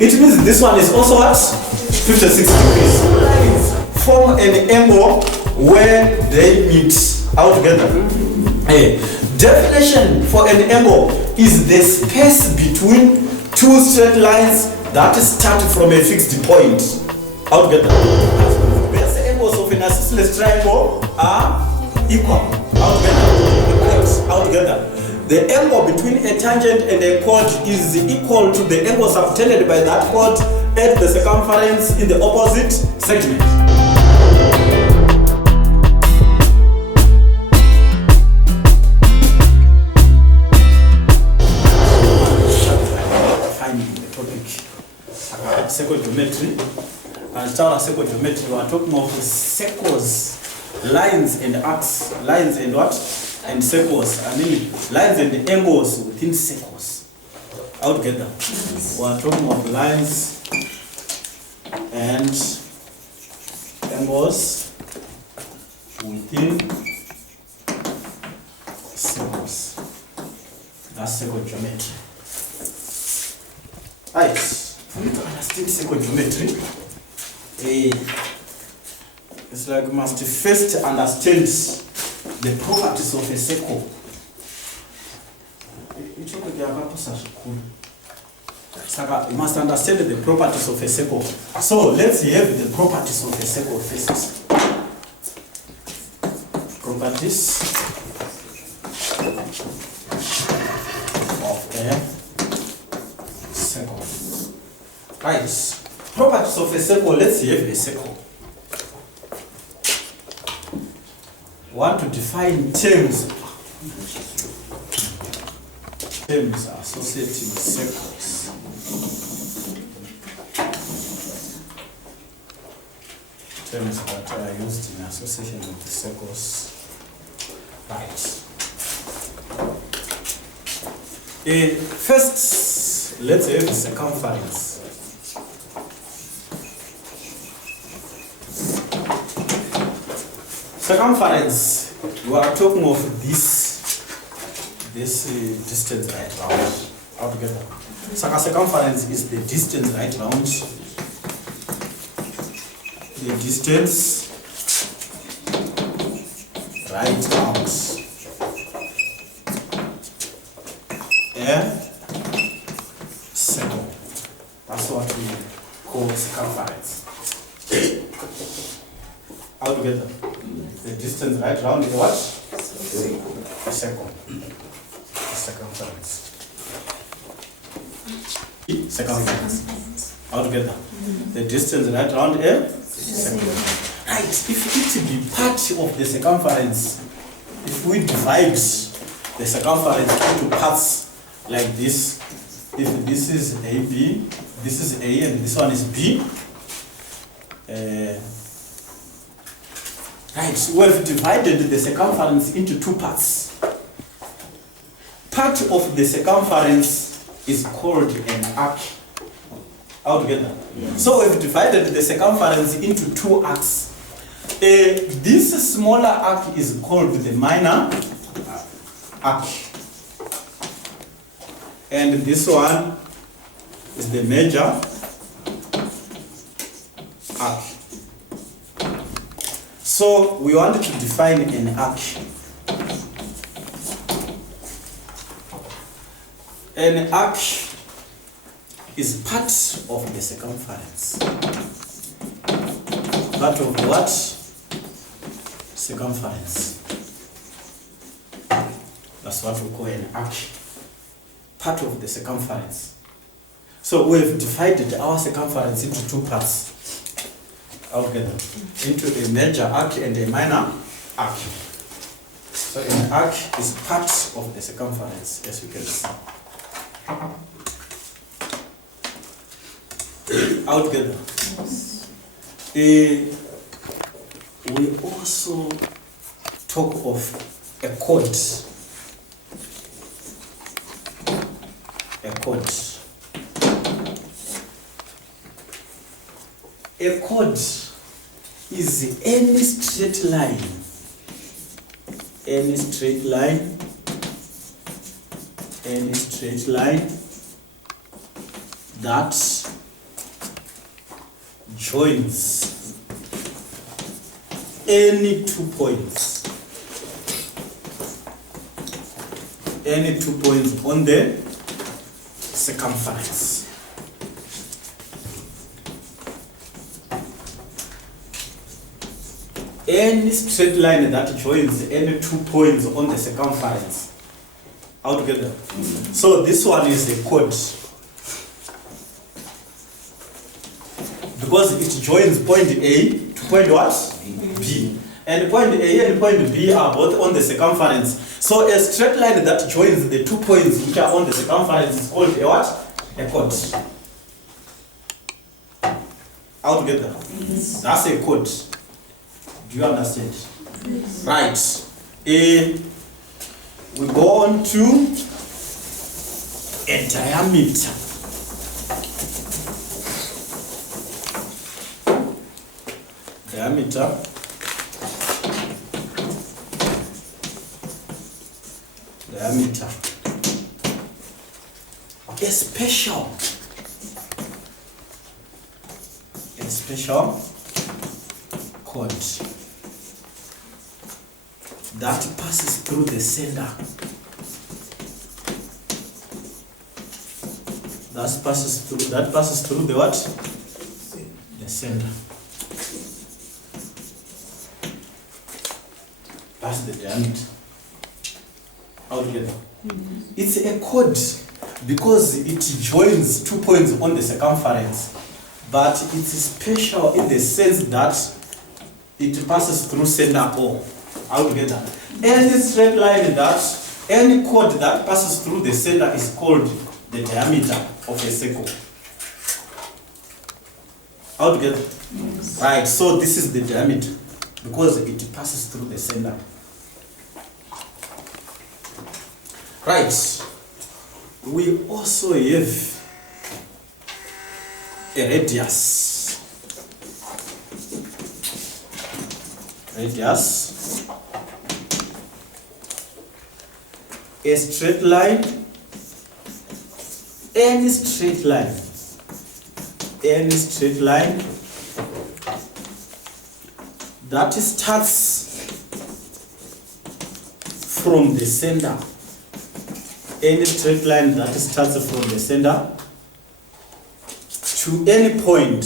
It means this one is also what? 56 degrees. Form an angle where they meet altogether. Definition for an angle is the space between two straight lines that start from a fixed point. Altogether. Base angles of an isosceles triangle are equal. Altogether. The angle between a tangent and a chord is equal to the angle subtended by that chord at the circumference in the opposite segment. Geometry and geometry, we are talking of circles, lines and arcs, lines and what? And circles. I mean lines and angles within circles. Altogether. We are talking of lines and angles within circles. That's circle geometry. Right. For you to understand circle geometry, it's like you must first understand the properties of a circle. You must understand the properties of a circle. So let's have the properties of a circle first. Properties of a circle. Right. Properties of a circle. Let's have a circle. Want to define terms. Terms associated with circles. Terms that are used in association with the circles. Right. First, let's have the circumference. Circumference, we are talking of this distance right round altogether. Circumference is the distance right round. The distance right round. A circle. That's what we call circumference. Altogether. The distance right round is what? A circle. A circumference. Circumference. Altogether. The distance right round a circle. Right. If it be part of the circumference, if we divide the circumference into parts like this, if this is AB, this is A, and this one is B. Right, so we have divided the circumference into two parts. Part of the circumference is called an arc. Altogether. Yeah. So we've divided the circumference into two arcs. This smaller arc is called the minor arc. And this one is the major arc. So we wanted to define an arc. An arc is part of the circumference. Part of what? Circumference. That's what we call an arc. Part of the circumference. So we've divided our circumference into two parts. Altogether. Into a major arc and a minor arc. So an arc is part of the circumference, as you can see. Altogether. We also talk of a chord. A chord. A chord is any straight line any straight line that joins any 2 points. Any 2 points on the circumference. Any straight line that joins any 2 points on the circumference. All together. So this one is the chord. Because it joins point A to point what? B. And point A and point B are both on the circumference. So a straight line that joins the 2 points which are on the circumference is called a what? A chord. All together. Yes. That's a chord. Do you understand? Yes. Right. We go on to a diameter. Diameter. Diameter. A special chord that passes through the center. That passes through the what? The center. That's the diameter. Altogether. It's a chord because it joins 2 points on the circumference, but it's special in the sense that it passes through center O. Altogether. Any straight line any chord that passes through the center is called the diameter of a circle. Altogether. Yes. Right, so this is the diameter because it passes through the center. Right. We also have a radius. Radius. A straight line. Any straight line that starts from the center. Any straight line that starts from the center to any point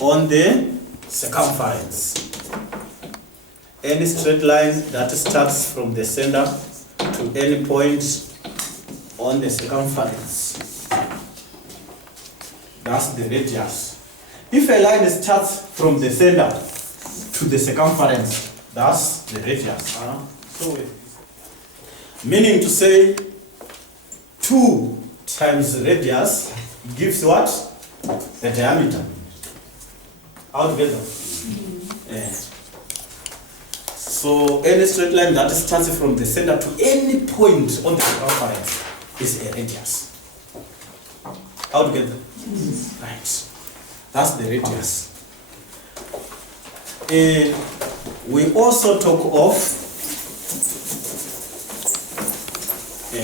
on the circumference. Any straight line that starts from the center to any point on the circumference. That's the radius. If a line starts from the center to the circumference, that's the radius. So, meaning to say 2 times radius gives what? The diameter. Altogether. So any straight line that starts from the center to any point on the circumference is a radius. Altogether. Right. That's the radius. We also talk of a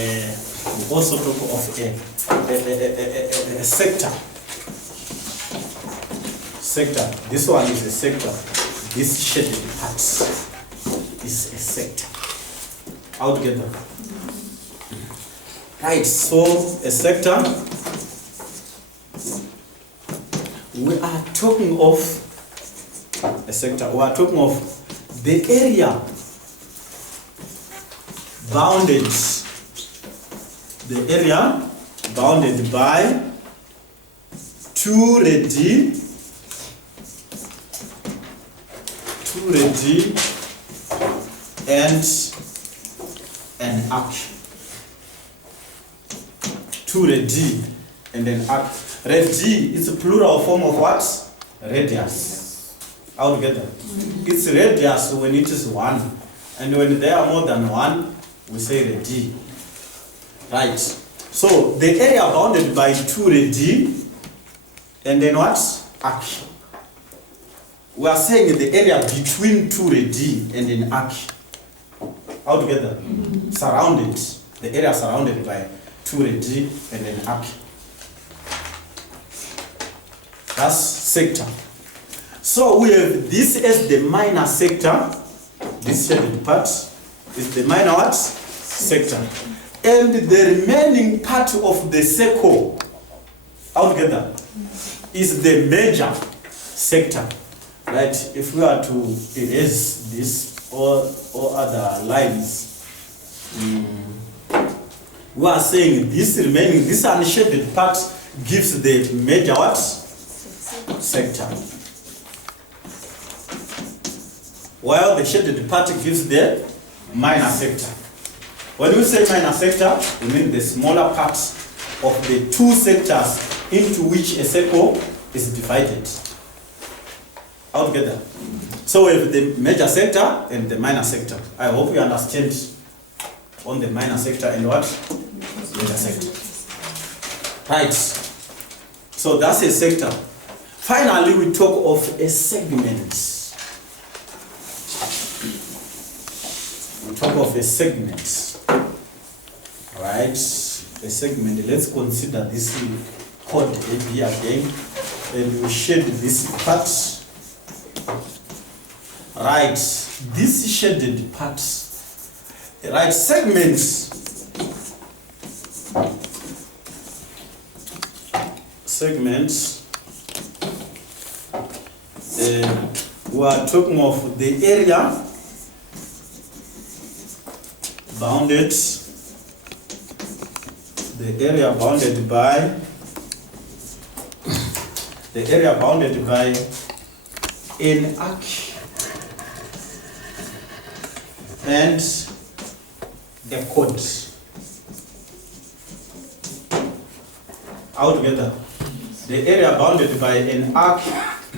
sector. Sector. This one is a sector. This shaded part is a sector. Altogether. Right, so a sector, we are talking of a sector, we are talking of the area bounded by 2 radii and an arc. 2 radii and an arc. Radii is a plural form of what? Radius. Altogether. It's radius when it is 1. And when there are more than 1, we say radii. Right. So the area bounded by 2 radii and then what? Arc. we are saying the area between two radii and an arc. All together. Surrounded. The area surrounded by two radii and an arc. That's sector. So we have this as the minor sector. This shaded part is the minor what? Sector. And the remaining part of the circle altogether is the major sector. Right? If we are to erase this or other lines, we are saying this remaining, this unshaded part gives the major what? Sector. While the shaded part gives the minor sector. When we say minor sector, we mean the smaller part of the two sectors into which a circle is divided. Altogether. So we have the major sector and the minor sector. I hope you understand on the minor sector and what? Major sector. Right. So that's a sector. Finally, we talk of a segment. We talk of a segment. Right? A segment. Let's consider this chord AB again. And we shade this part. Right, this shaded part, right, segments, we are talking of the area bounded, by an arc and a chord. Altogether, the area bounded by an arc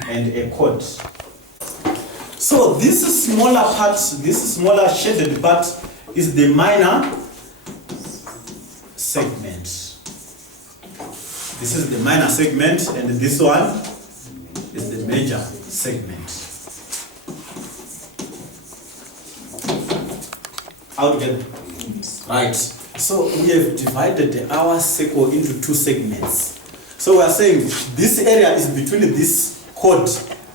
and a chord. So this smaller part, this smaller shaded part is the minor segment. This is the minor segment and this one is the major segment. Altogether. Right. So we have divided our circle into two segments. So we are saying this area is between this chord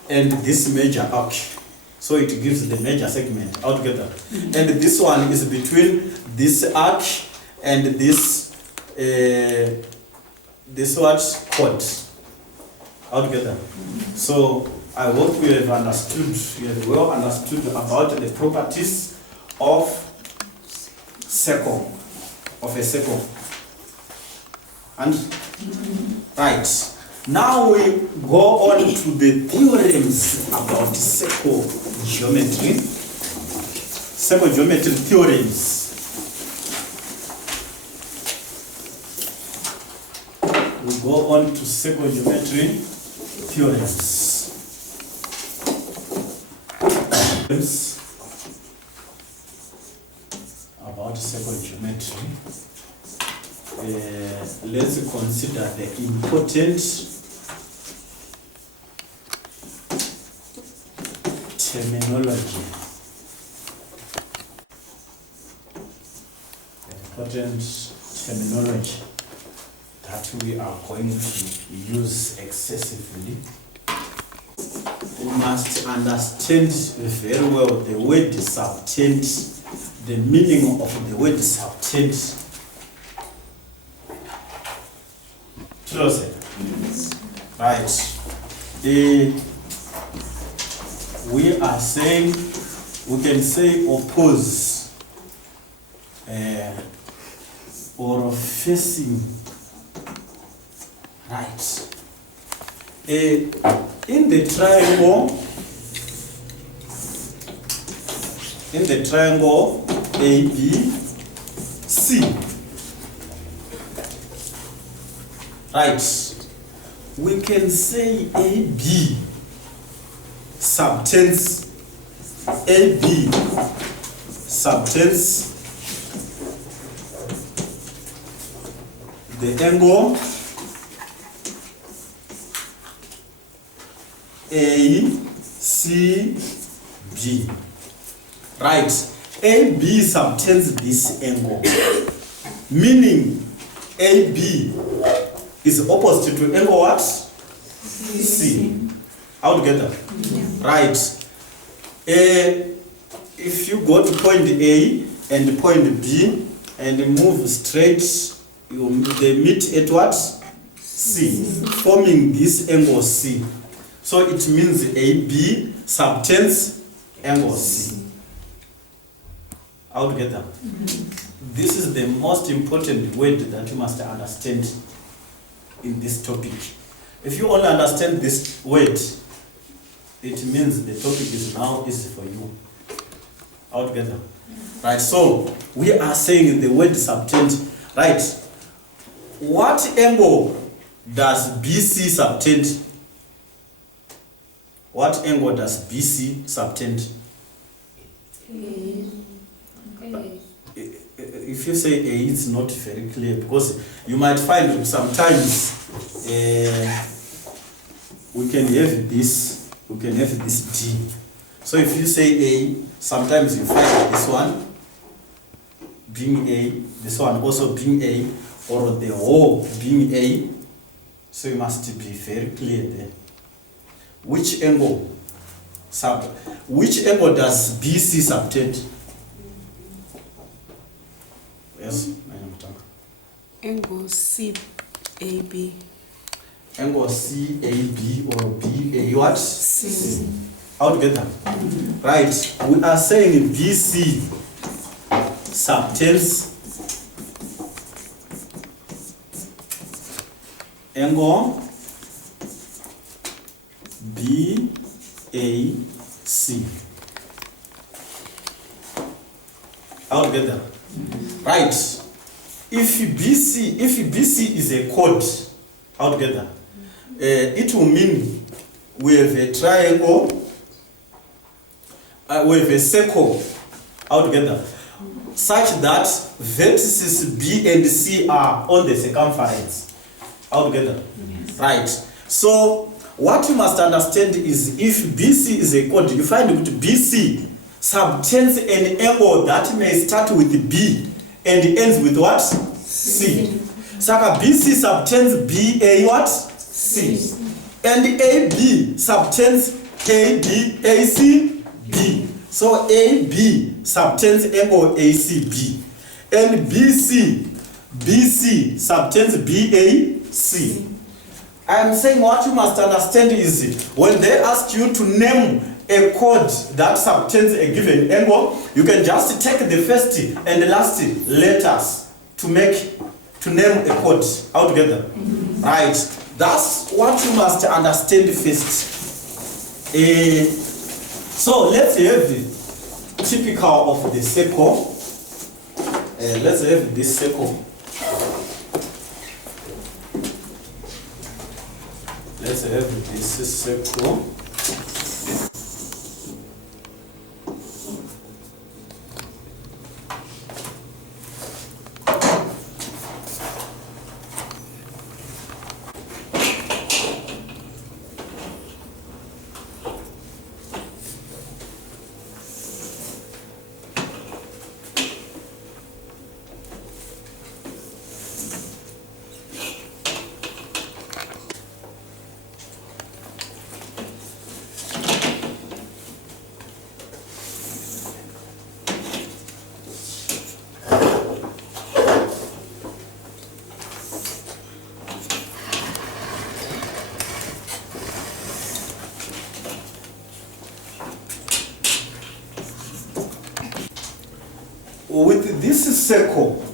and this major arc. So it gives the major segment altogether. And this one is between this arc and this what chord altogether. So I hope we have understood, we have well understood about the properties of circle, of a circle. And right now we go on to the theorems about circle geometry. Circle geometry theorems. We go on to circle geometry theorems. About circle geometry, let's consider the important terminology. That we are going to use excessively. We must understand very well the word subtend, the meaning of the word subtend. Right. We are saying, we can say oppose or facing. Right. In the triangle ABC, right, we can say AB subtends the angle AC. CB. Right. AB subtends this angle. Meaning AB is opposite to angle what? C. All together? Yeah. Right. If you go to point A and point B and move straight, they meet at what? C, forming this angle C. So it means AB subtends angle C. All together? This is the most important word that you must understand in this topic. If you only understand this word, it means the topic is now easy for you. All together? Right, so we are saying the word subtend. Right, what angle does BC subtend? What angle does BC subtend? If you say A, it's not very clear, because you might find sometimes we can have this D. So if you say A, sometimes you find this one being A, this one also being A, or the whole being A. So you must be very clear there. Which angle does BC subtend? Yes, angle CAB. Angle CAB or BA what? C. All together. Right. We are saying BC subtends angle BAC. All together. Right. If BC is a chord, all together, it will mean we have a triangle, we have a circle, all together, such that vertices B and C are on the circumference, all together. Yes. Right. So what you must understand is, if BC is a chord, you find that BC subtends an angle that may start with B and ends with what? C. Saka BC subtends BA what? C. And AB subtends AC B. So AB subtends angle ACB. And BC subtends BAC. I am saying what you must understand is, when they ask you to name a chord that subtends a given angle, you can just take the first and the last letters to name a chord altogether. Right. That's what you must understand first. So let's have the typical of the circle. Let's have this circle. Let's have this circle. With this circle,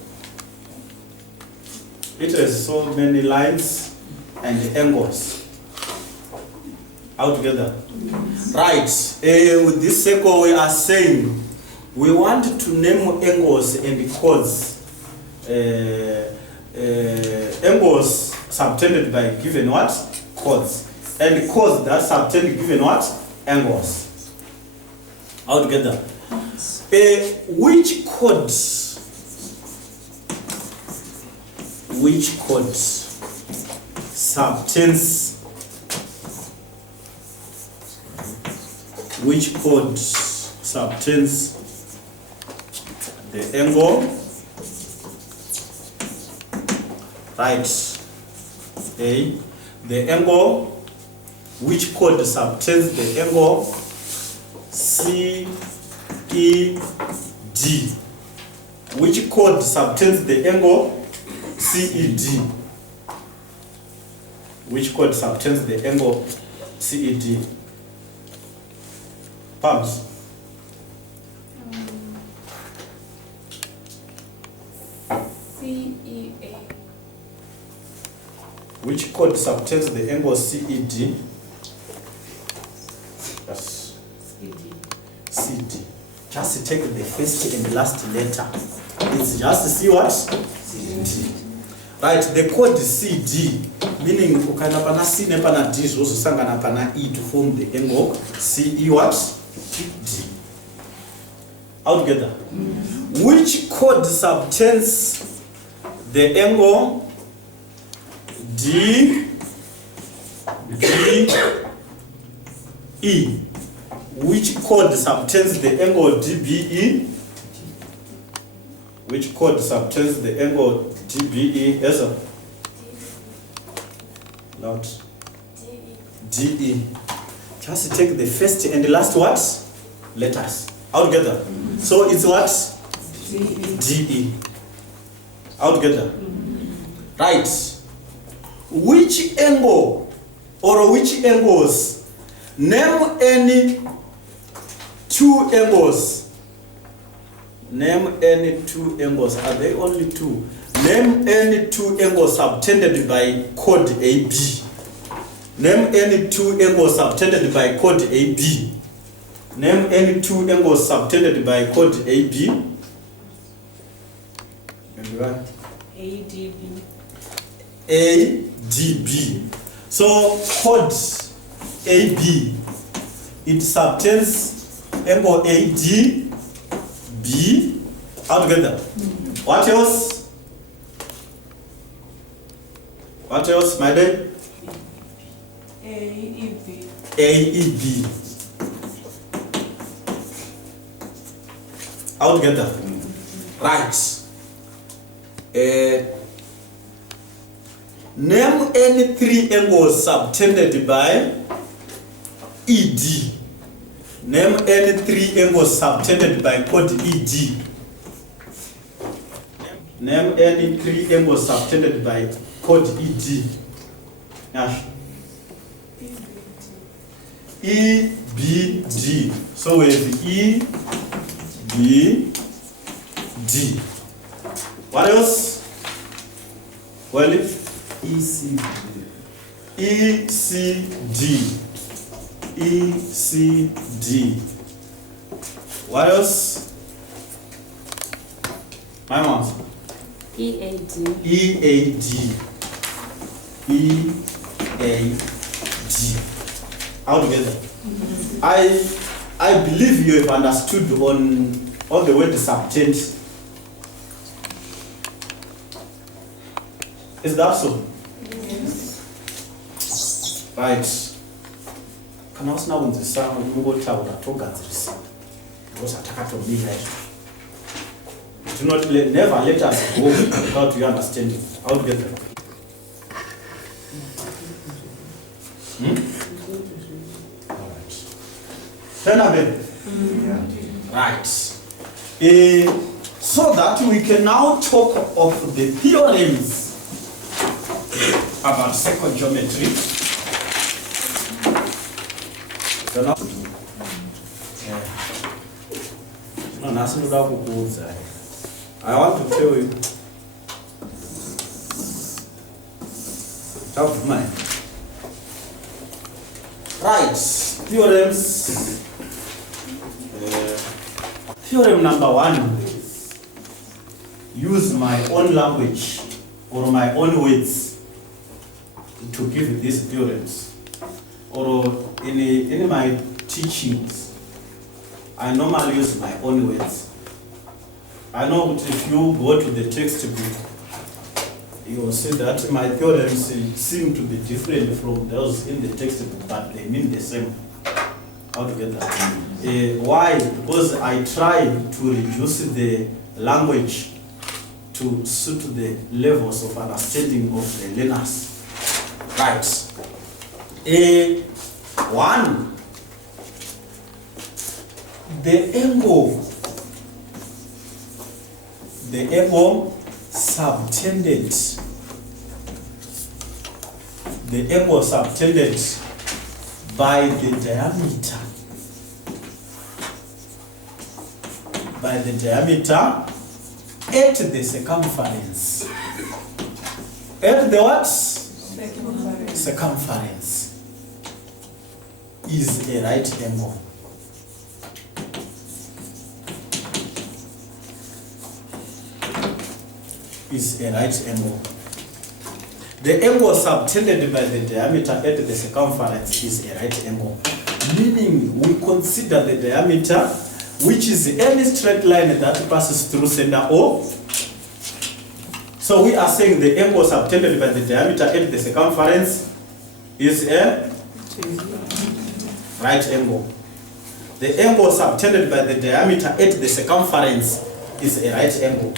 it has so many lines and angles altogether. Right. With this circle, we are saying we want to name angles and chords. Angles subtended by given what? Chords. And chords that subtend given what? Angles. Altogether. Which chord subtends which chord subtends the angle, right? A, the angle, which chord subtends the angle CED. Which chord subtends the angle CED? Which chord subtends the angle CED? Palms. CEA. Which chord subtends the angle CED? Yes. CD. Just take the first and last letter. It's just C what? CD. Right, the chord CD, meaning ukana pana C ne pana D zvozosangana pana E to form the angle CE what? D. All together. Which chord subtends the angle D E? Which chord subtends the angle DBE? Which chord subtends the angle DBE? Yes, sir. Not DE. Just take the first and the last what? Letters. All together. So it's what? DE. All together. Right. Which angle or which angles? Name any two angles. Name any two angles. Are they only two? Name any two angles subtended by chord AB. Name any two angles subtended by chord AB. Name any two angles subtended by chord AB. ADB. ADB. So chord AB, it subtends angle ADB. All together. What else? What else, my dear? AEB. AEB. All together. Right. Name any three angles subtended by ED. Name any three angles subtended by chord ED. Name any three angles subtended by chord ED. Yeah. EBD. So we have EBD. What else? Well, ECD. ECD. ECD. What else? My mom. EAD. EAD. EAD. All together. I believe you have understood on the word subtend. Is that so? Yes. Right. Kana usina kunzisa unongotaura togadzirisa because atakatomira izvo. Do not never let us go without you understanding. How to get there? Alright. Turn again. Right. So that we can now talk of the theorems about second geometry. So now, I want to tell you, top of mind. Right, theorems. Theorem number one, use my own language or my own words to give these theorems. Or in my teachings, I normally use my own words. I know that if you go to the textbook, you will see that my theorems seem to be different from those in the textbook, but they mean the same. altogether. Why? Because I try to reduce the language to suit the levels of understanding of the learners. Right. One, the angle subtended, by the diameter at the circumference. At the what? Circumference is a right angle. Is a right angle. The angle subtended by the diameter at the circumference is a right angle. Meaning we consider the diameter, which is any straight line that passes through center O. So we are saying the angle subtended by the diameter at the circumference is a right angle. The angle subtended by the diameter at the circumference is a right angle.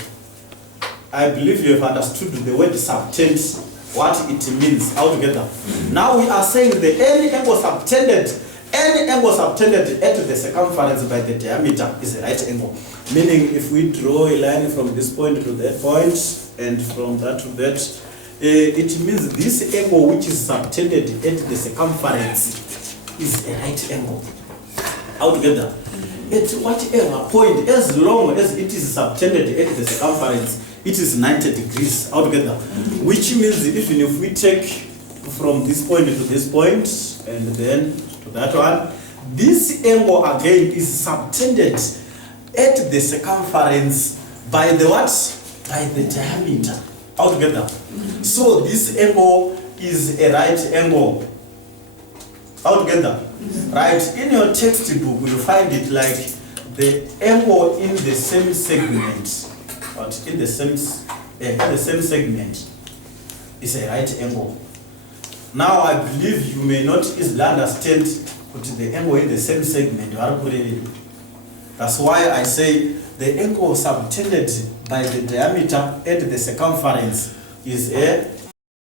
I believe you have understood the word subtend, what it means altogether. Now we are saying the any angle subtended at the circumference by the diameter is a right angle. Meaning if we draw a line from this point to that point and from that to that, it means this angle which is subtended at the circumference is a right angle altogether. At whatever point, as long as it is subtended at the circumference, it is 90 degrees altogether. Which means even if we take from this point to this point and then to that one, this angle again is subtended at the circumference by the what? By the diameter altogether. So this angle is a right angle altogether. Right? In your textbook you find it like the angle in the same segment. But in the same segment is a right angle. Now I believe you may not easily understand what the angle in the same segment. That's why I say the angle subtended by the diameter at the circumference is a